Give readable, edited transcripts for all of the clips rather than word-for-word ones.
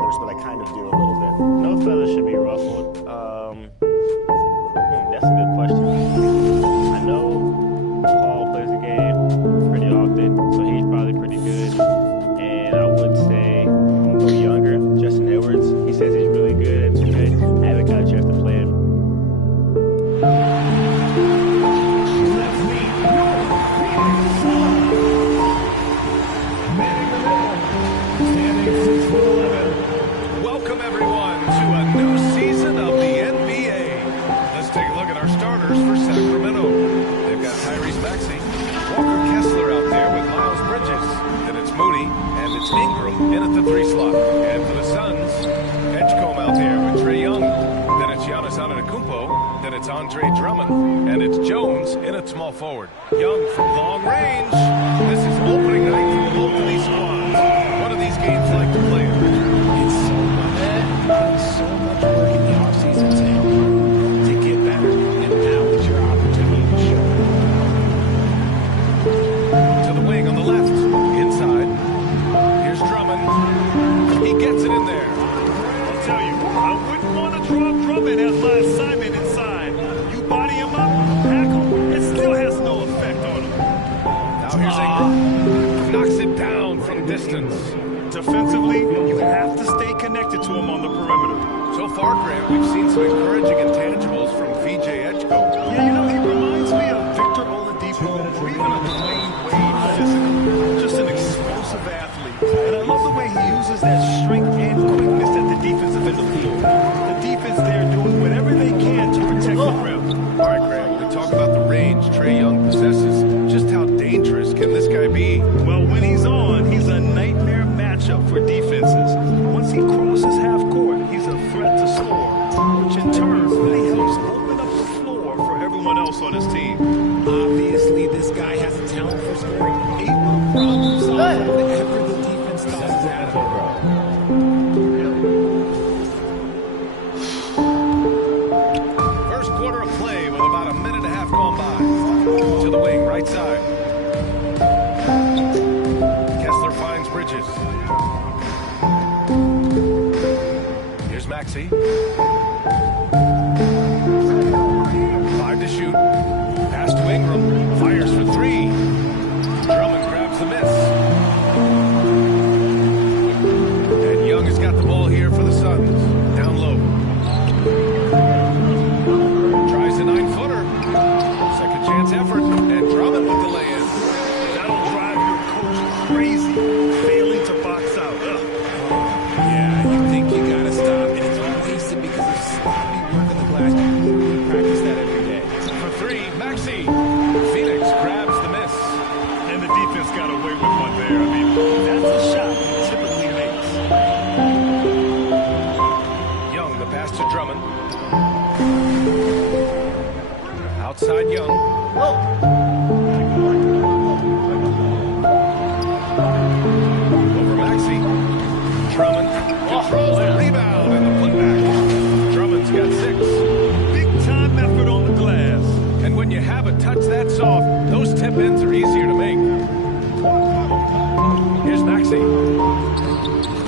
feathers, but I kind of do a little bit. No feathers should be ruffled. That's a good question. I know Paul plays the game pretty often, so he's probably pretty good. And I would say I'm gonna go younger, Justin Edwards. He says he's really good at 2K. I haven't got a chance to play him. Welcome everyone to a new season of the NBA. Let's take a look at our starters for Sacramento. They've got Tyrese Maxey, Walker Kessler out there with Miles Bridges. Then it's Moody, and it's Ingram in at the 3 slot. And for the Suns, Edgecombe out there with Trae Young. Then it's Giannis Antetokounmpo. Then it's Andre Drummond. And it's Jones in at small forward. Young from long range. This is opening night for both of these squads. What do these games like to play? So much work in the offseason to get better, and now is your opportunity to show. To the wing on the left, inside. Here's Drummond. He gets it in there. I'll tell you, I wouldn't want to drop Drummond as my assignment inside. You body him up, hack him, it still has no effect on him. Now here's Ingram. Knocks it down from distance. Defensively, you have to stay connected to him on the perimeter. So far, Grant, we've seen some encouraging intangibles from VJ Edgecombe. Yeah, you know, he reminds me of Victor Oladipo or even a Dwayne Wade physical. Just an explosive athlete. And I love the way he uses that strength and quickness at the defensive end of the floor. The defense there doing whatever they can to protect the rim. All right, Grant, we talk about the range Trae Young possesses. Just how dangerous can this guy be? Well, when he's on, he's a nightmare matchup for defenses. Once he crosses half court, he's a threat to score, which in turn really helps open up the floor for everyone else on his team. Obviously, this guy has a talent for scoring. He will problem solve whatever the defense tosses at him. First quarter of play with about a minute and a half gone by. To the wing, right side. Kessler finds Bridges. Here's Maxey. 5 to shoot. Pass to Ingram. Fires for 3. Drummond grabs the miss. And Young has got the ball here for the Suns. Down low. Tries a 9-footer. Second chance effort. And Drummond with the lay-in. That'll drive your coach crazy, failing to box out. Ugh. Yeah, you think you gotta stop, and it's wasted because of sloppy work on the glass. You literally practice that every day. For 3, Maxey. Phoenix grabs the miss. And the defense got away with one there. I mean, that's a shot he typically makes. Young, the pass to Drummond. Outside Young. Over Maxey. Drummond controls the rebound and the putback. Drummond's got 6. Big time effort on the glass. And when you have a touch that soft, those tip-ins are easier to make. Here's Maxey.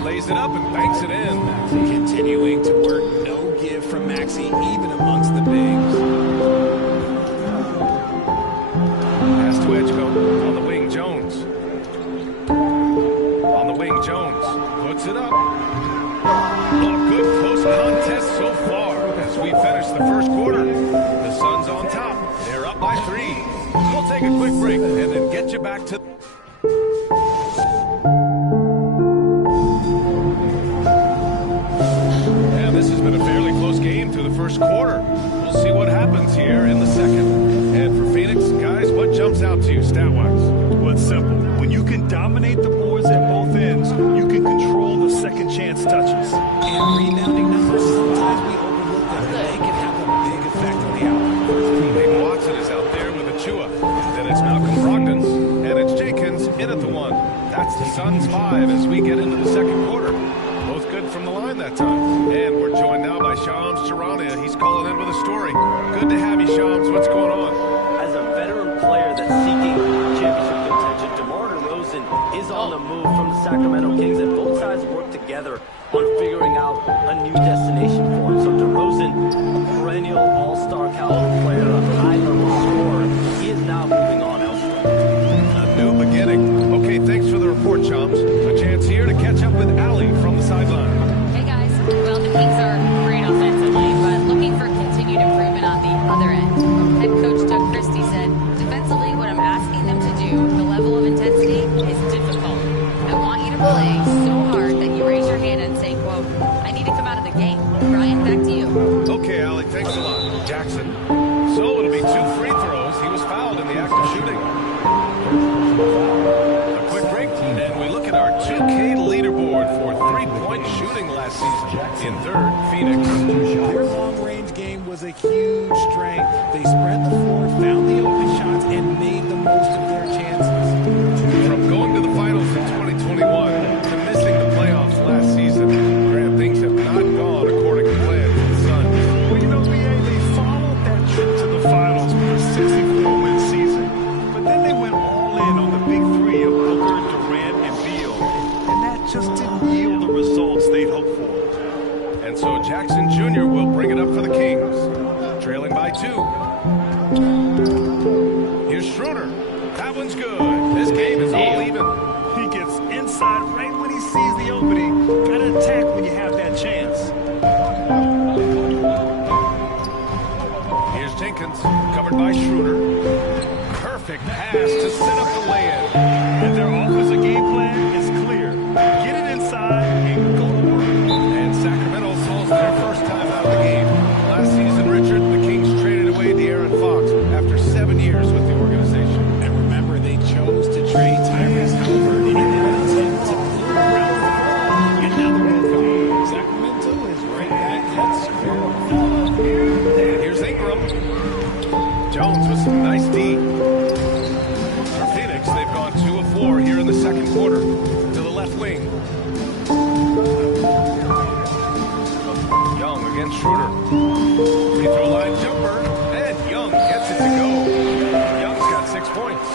Lays it up and banks it in. Continuing to work, no give from Maxey, even amongst the bigs. Pass to Edgecombe. On the wing, Jones. On the wing, Jones. Puts it up. Oh, good close contest so far as we finish the first quarter. The Suns on top. They're up by 3. We'll take a quick break and then get you back to... And this has been a fairly close game through the first quarter. We'll see what happens here in the second. And for Phoenix, guys, what jumps out to you stat-wise? Well, it's simple. When you can dominate the boards at both ends, you can control the second chance touches. And rebounding numbers, sometimes we overlook them. They can have a big effect on the outcome. Dave Watson is out there with Achua. Then it's Malcolm Brogdon. And it's Jenkins in at the 1. That's the Suns 5 as we get into the second quarter. Both good from the line that time. And we're joined now by Shams Charania. He's calling in with a story. Good to have you, Shams. What's going on? As a veteran player that's seeking championship contention, DeMar DeRozan is on the move from the Sacramento Kings, and both sides work together together on figuring out a new destination for him. So DeRozan, a perennial all-star caliber player, a high-level scorer, he is now moving on elsewhere. A new beginning. Okay, thanks for the report, chums. A chance here to catch up with Allie from the sideline. Hey guys, well the Kings are great offensively, but looking for continued improvement on the other end. Head coach Doug Christie said, defensively what I'm asking them to do, the level of intensity is difficult. I want you to play so hard that you raise your hand and say, quote, I need to come out of the game. Brian, back to you. Okay, Allie, thanks a lot. Jackson. So it'll be 2 free throws. He was fouled in the act of shooting. A quick break, and we look at our 2K leaderboard for three-point shooting last season. In third, Phoenix. Their long-range game was a huge strength. They spread the floor, found the open shots, and made the most of their chances. From going to the finals in 2021 to missing the playoffs last season, Grant, things have not gone according to plan for the Suns. Well, you know, BA, they followed that trip to the finals with a 64-win season. But then they went all in on the big three of Booker, Durant, and Beal. And that just didn't yield the results they'd hoped for. And so Jackson Jr. will bring it up for the Kings, trailing by 2. Here's Schroeder. That one's good. This game is all even. He gets inside right when he sees the opening. Gotta attack when you have that chance. Here's Jenkins, covered by Schroeder. Perfect pass to set up the lay-in. And their offensive game plan is clear. Get it inside and go to work. And Sacramento solves their first time out of the game. Last season, Richard, the Kings traded away De'Aaron Fox after 7 years with the organization. And remember, they chose to trade Tyrese Halliburton in round 10 to clear around 4. And now they're both gone. Sacramento is right back at square one. Here's Ingram. Jones with some nice D. For Phoenix, they've gone 2 of 4 here in the second quarter. To the left wing. Young against Schroeder. Free throw line jumper. And Young gets it to go. Young's got 6 points.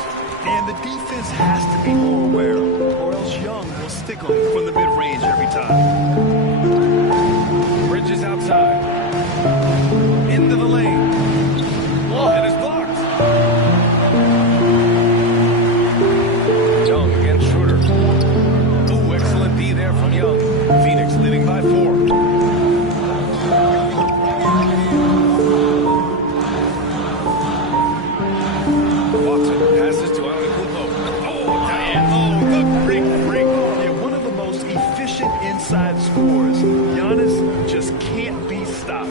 And the defense has to be more aware, or else Young will stick them from the mid-range every time. Bridges outside. Into the lane. And it's blocked. Young against Schroeder. Ooh, excellent D there from Young. Phoenix leading by 4. Watson passes to Antetokounmpo. Oh, damn. Oh, the freak. Yeah, one of the most efficient inside scorers. Giannis just can't be stopped.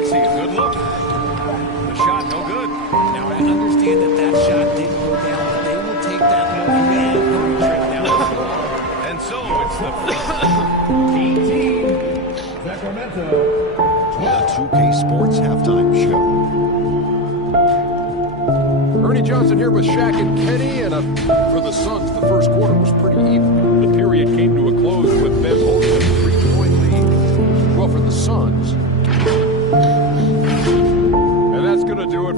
Maxey, a good look. The shot, no good. Now, I understand that shot didn't go down, but they will take that look and for a trip down the floor. And so it's the Sacramento. The 2K Sports Halftime Show. Ernie Johnson here with Shaq and Kenny, and for the Suns, the first quarter was pretty even. The period came to a close with them holding a 3-point lead. Well, for the Suns. And that's going to do it.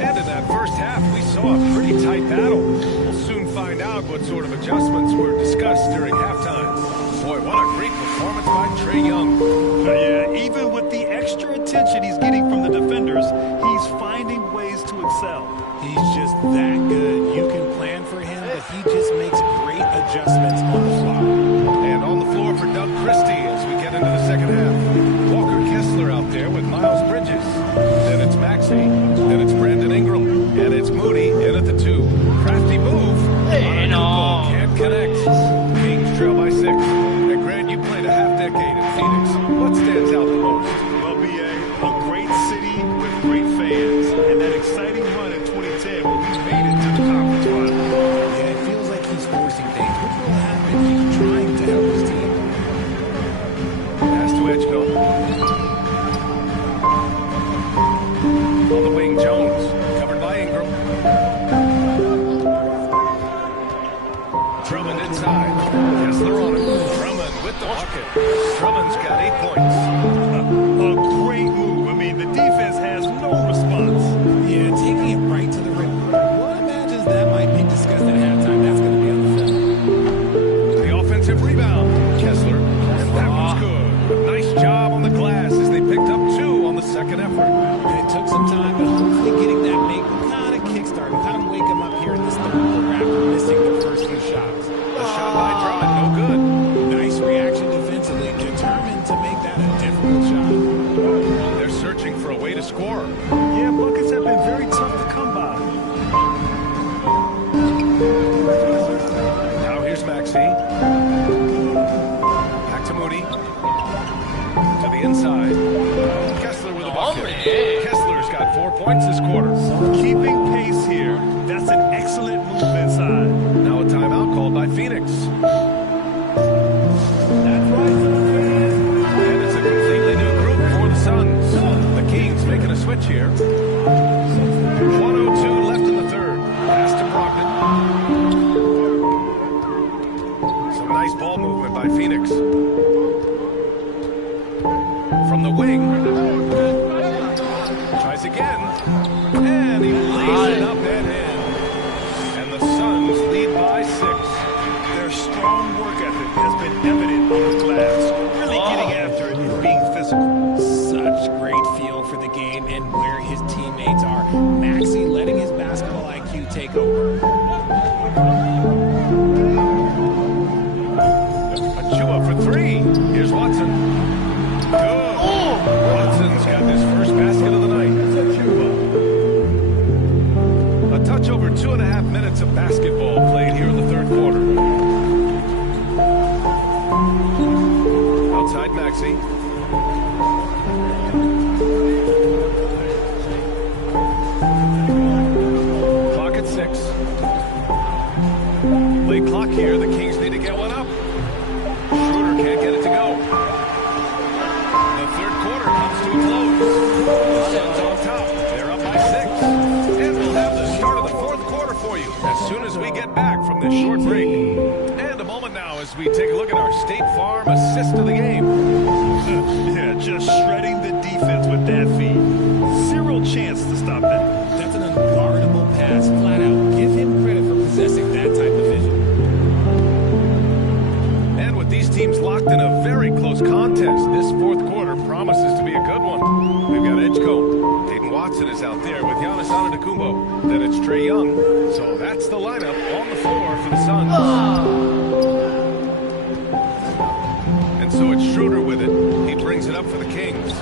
And in that first half, we saw a pretty tight battle. We'll soon find out what sort of adjustments were discussed during halftime. Boy, what a great performance by Trae Young. Yeah, even with the extra attention he's getting from the defenders, he's finding ways to excel. He's just that good. You can plan for him, but he just makes great adjustments on the fly. And on the floor for Doug Christie as we get into the second half. Walker Kessler out there with Miles Bridges. Then it's Maxey. Then it's Brandon Ingram. And it's Moody in at the 2. Crafty move. Antetokounmpo can't connect. Kings trail by 6. And Grant, you played a half-decade in Phoenix. What stands out the most? Well, BA, a great city with great fans. And that exciting run in 2010 when we made it to the conference final. Yeah, it feels like he's forcing things. What will happen? He's trying to help his team. Pass to Edgeville. On the wing, Jones. Covered by Ingram. Drummond inside. Kessler on it. Drummond with the bucket. Drummond's got 8 points. A great move took some time, but hopefully getting that make will kind of kickstart, kind of wake them up here in this third quarter after missing the first few shots. A shot by Drummond, no good. Nice reaction defensively, determined to make that a difficult shot. They're searching for a way to score. Yeah, buckets have been very tough to come by. Now here's Maxey. Back to Moody. To the inside. Kessler with a bucket. Kessler's got 4 points this quarter. Keeping pace here. That's an excellent move inside. Now a timeout called by Phoenix. And it's a completely new group for the Suns. The Kings making a switch here. 1:02 left in the third. Pass to Brogdon. Some nice ball movement by Phoenix. From the wing. Tries again. And he lays it up and in. And the Suns lead by 6. Their strong work ethic has been evident on the glass. Really getting after it and being physical. Such great feel for the game and where his teammates are. Maxey letting his basketball IQ take over. Achua for 3. Here's Watson. Good. Watson's got his first basket of the night. A touch over 2.5 minutes of basketball played here in the third quarter. Outside Maxey. Clock at 6. Late clock here. The Kings need to get one up. Schroeder can't get it to go. The third quarter comes to a close. The Suns on top. They're up by 6. And we'll have the start of the fourth quarter for you as soon as we get back from this short break. And a moment now as we take a look at our State Farm assist of the game. Yeah, just shredding the defense with that feed. Zero chance to stop that. That's an unguardable pass, flat out. Give him credit for possessing that type of vision. And with these teams locked in a very close contest, this fourth quarter promises to be a good one. We've got Edgecombe. Hayden Watson is out there with Giannis Antetokounmpo. Then it's Trae Young. So that's the lineup on the floor for the Suns. And so it's Schroeder with it. He brings it up for the Kings.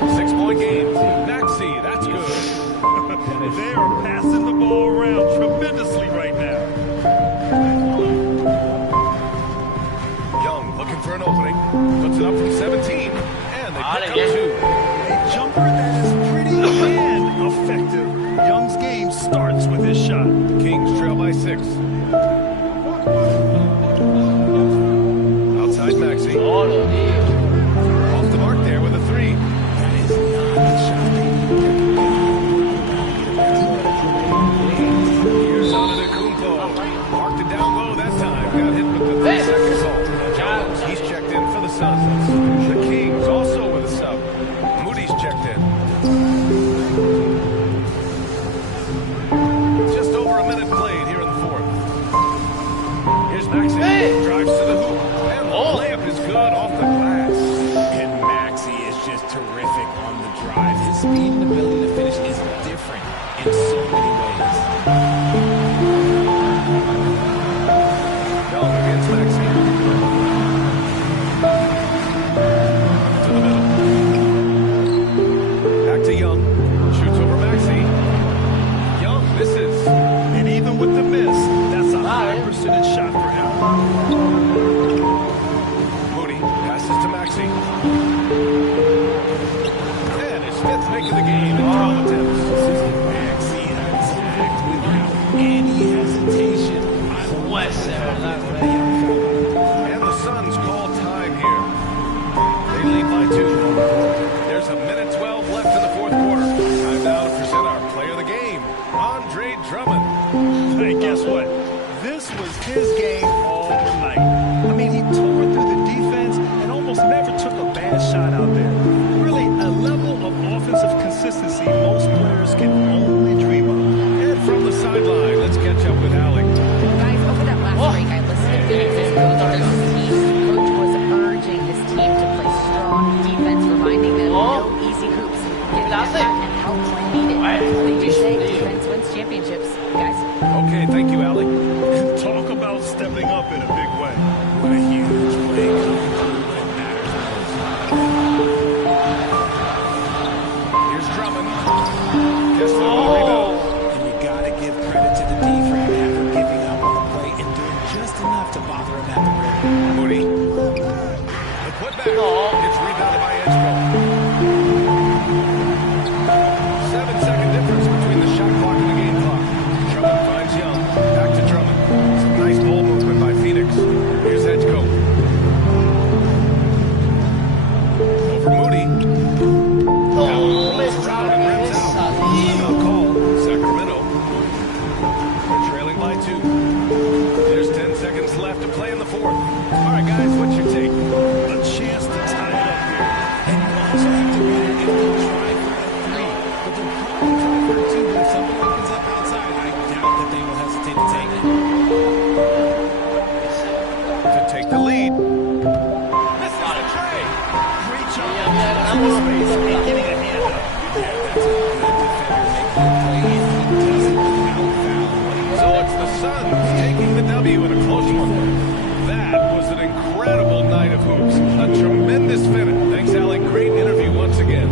6-point game. Maxey, that's good. They are passing the ball around tremendously right now. Young looking for an opening. Puts it up from 17. And they pick up 2. A jumper that is pretty and effective. Young's game starts with his shot. Kings trail by 6. Outside Maxey. Off the mark there with a 3. That is not a shot. Here's Antetokounmpo. Marked it down low that time. Got hit with the 3-second salt. Jones, he's checked in for the Suns. The Kings also with a sub. Moody's checked in. Just over a minute played here in the fourth. Here's Maxey. Drives to the hoop. And the layup is good off the glass. And Maxey is just terrific on the drive. His speed and ability to finish is different in so many ways. Young against Maxey. To the middle. Back to Young. Shoots over Maxey. Young misses. And even with the miss, that's a high percentage shot for him. Moody passes to Maxey. And his 5th make of the game in 12 attempts. Maxey attacked without any hesitation. And the Suns call time here. They lead by 2. There's a minute 12 left in the fourth quarter. Time now to present our player of the game, Andre Drummond. Hey, guess what? This was his game all night. I mean, he tore through the defense and almost never took a bad shot out there. Really, a level of offensive consistency most players can only dream of. And from the sideline, let's catch up with Alec. Guys, over that last break, I listened to Phoenix's coach on his team. Coach was urging his team to play strong defense, reminding them no easy hoops. Getting that back and help when needed. They do say defense wins championships, guys. Okay, thank you, Allie. Talk about stepping up in a big way. What a huge play coming through when it matters most. Here's Drummond. Kessler on the rebound. And you got to give credit to the D for never giving up on the play and doing just enough to bother him at the rim. Moody. The putback. It's rebounded by Edgecombe. 7-second difference between the shot clock and the game clock. Drummond finds Young. Back to Drummond. Some nice ball movement by Phoenix. Here's Edgecombe. Over Moody. Rolls around and rims out. Timeout call. Sacramento. They're trailing by 2. There's 10 seconds left to play in the fourth. All right, guys, what's your take? A chance to tie it up here. And you also have to read if they try for a 3. But they'll probably try for a 2. But if something opens up outside, I doubt that they will hesitate to take it. To take the lead. This is the tray. Great job. Space and getting a hand up. Yeah, that's a good defender making the play, and he does it without foul. So it's the Suns taking the W in a close one. That was an incredible night of hoops. A tremendous finish. Thanks, Allie. Great interview once again.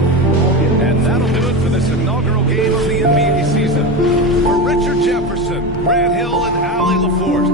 And that'll do it for this inaugural game of the NBA season. For Richard Jefferson, Grant Hill, and Allie LaForce,